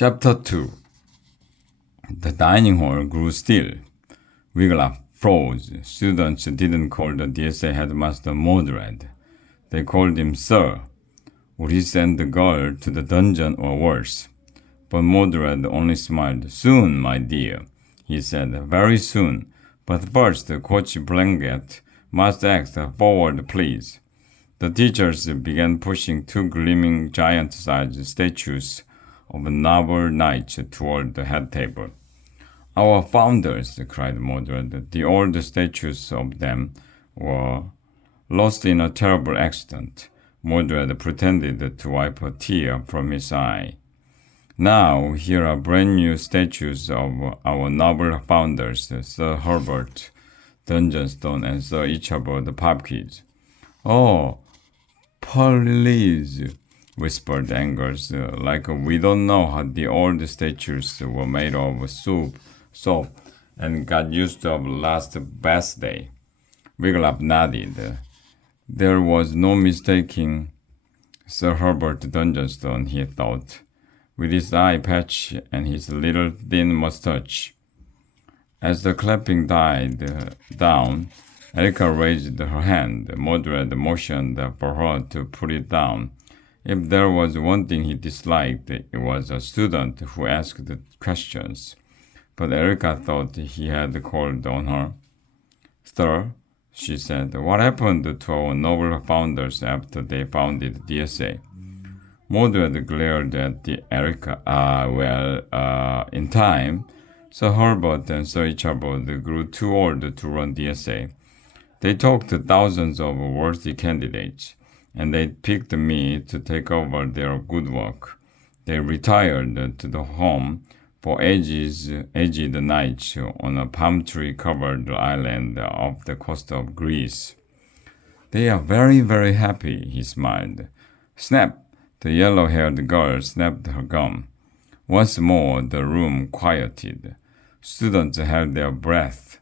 Chapter 2. The dining hall grew still. Wiglaf froze. Students didn't call the DSA headmaster Mordred. They called him Sir. Would he send the girl to the dungeon or worse? But Mordred only smiled. Soon, my dear, he said. Very soon. But first, Coach Blanket must act forward, please. The teachers began pushing two gleaming giant-sized statues of noble knights toward the head table. Our founders, cried Mordred. The old statues of them were lost in a terrible accident. Mordred pretended to wipe a tear from his eye. Now, here are brand new statues of our noble founders, Sir Herbert Dungeonstone and Sir Ichabod Popkids. Oh, please, whispered Angers, like we don't know how the old statues were made of soap, and got used to last birthday. Wiglaf nodded. There was no mistaking Sir Herbert Dungeonstone, he thought, with his eye patch and his little thin mustache. As the clapping died down, Erica raised her hand. Mordred motioned for her to put it down. If there was one thing he disliked, it was a student who asked questions. But Erica thought he had called on her. Sir, she said, what happened to our noble founders after they founded DSA? Mordred glared at Erica. In time, Sir Herbert and Sir Ichabod grew too old to run DSA. They talked to thousands of worthy candidates, and they picked me to take over their good work. They retired to the home for aged knights on a palm tree-covered island off the coast of Greece. They are very, very happy, he smiled. Snap! The yellow-haired girl snapped her gum. Once more, the room quieted. Students held their breath.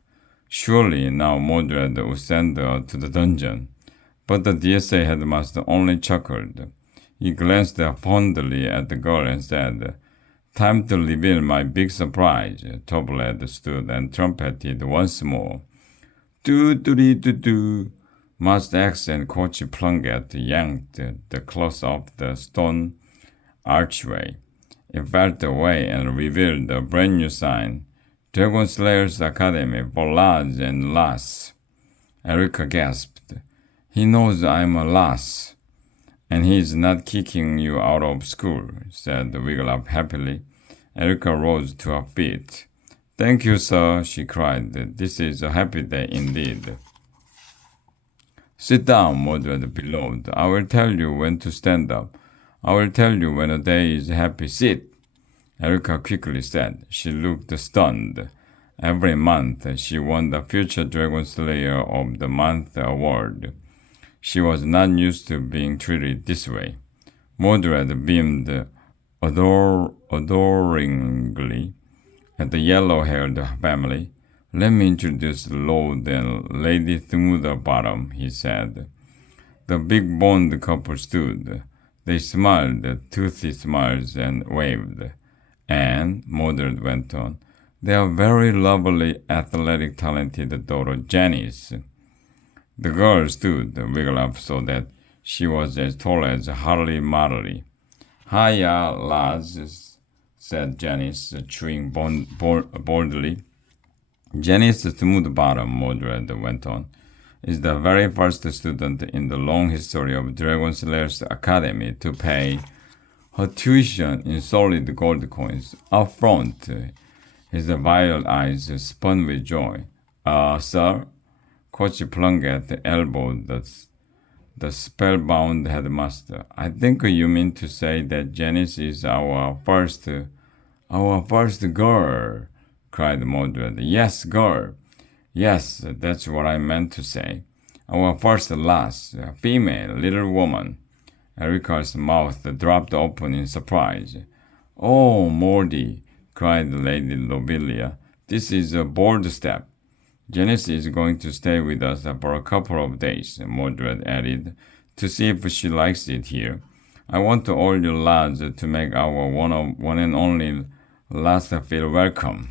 Surely now Mordred would send her to the dungeon. But the DSA headmaster only chuckled. He glanced fondly at the girl and said, Time to reveal my big surprise. Tobled stood and trumpeted once more. Do-do-dee-do-do. Master X and Coach Plunkett yanked the cloth off the stone archway. It fell away and revealed a brand new sign. Dragon Slayers Academy for lads and lass. Erica gasped. He knows I'm a lass. And he's not kicking you out of school, said Wiglaf happily. Erica rose to her feet. Thank you, sir, she cried. This is a happy day indeed. Sit down, Mordred bellowed. I will tell you when to stand up. I will tell you when a day is happy. Sit, Erica quickly said. She looked stunned. Every month, she won the Future Dragon Slayer of the Month award. She was not used to being treated this way. Mordred beamed adoringly at the yellow-haired family. Let me introduce Lord and Lady Smotherbottom, he said. The big-boned couple stood. They smiled, toothy smiles, and waved. And, Mordred went on, their very lovely, athletic, talented daughter, Janice. The girl stood. Wiglaf saw that she was as tall as Harley Marley. Hiya, lads, said Janice, chewing boldly. Janice Smoothbottom, Mordred went on, is the very first student in the long history of Dragon Slayers Academy to pay her tuition in solid gold coins. Up front, his violet eyes spun with joy. Sir? Coach Plunkett elbowed the spellbound headmaster. I think you mean to say that Janice is our first girl, cried Mordred. Yes, girl. Yes, that's what I meant to say. Our first lass, a female, little woman. Erica's mouth dropped open in surprise. Oh, Mordy, cried Lady Lobelia. This is a bold step. Janice is going to stay with us for a couple of days, Mordred added, to see if she likes it here. I want all you lads to make our one and only last feel welcome.